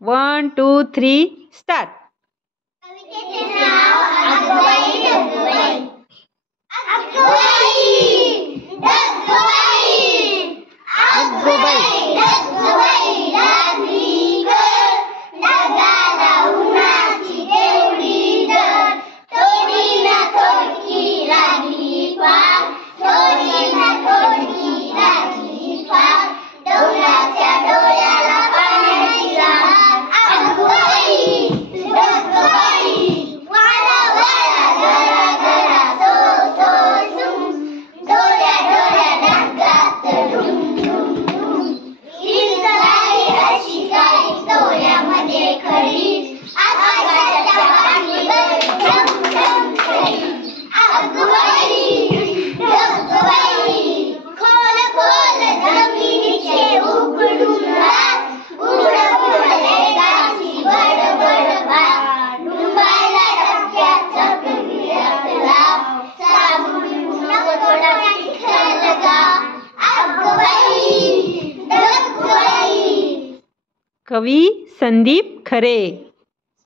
1 2 3 start. कवितेचे नाव अगबाई डगबाई. अगबाई डगबाई अगबाई डगबाई लागली ग डगाला उन्हाची तेवढी जर थोडी ना थोडकी लागली फार थोडी ना थोडकी लागली फार डोंगराच्या डोळ्याला पाण्याची लहार अगबाई डगबाई वारा वारा गरा गरा सो सो सुम डोळ्या डोळ्या डगात डुम डुम डुम हिंदलाई अशी काही डोळ्यामध्ये खडी आकाशाच्या पाठीवर झम झम खडी अगबाई डगबाई खोल खोल जमिनीचे उघडून रात बुडबुडले गाठी बडबड भात डुंबायला डबक्याचा पिंजऱ्यात लाव साबून थोडा चिखल गाव अगबाई डगबाई. कवी संदीप खरे.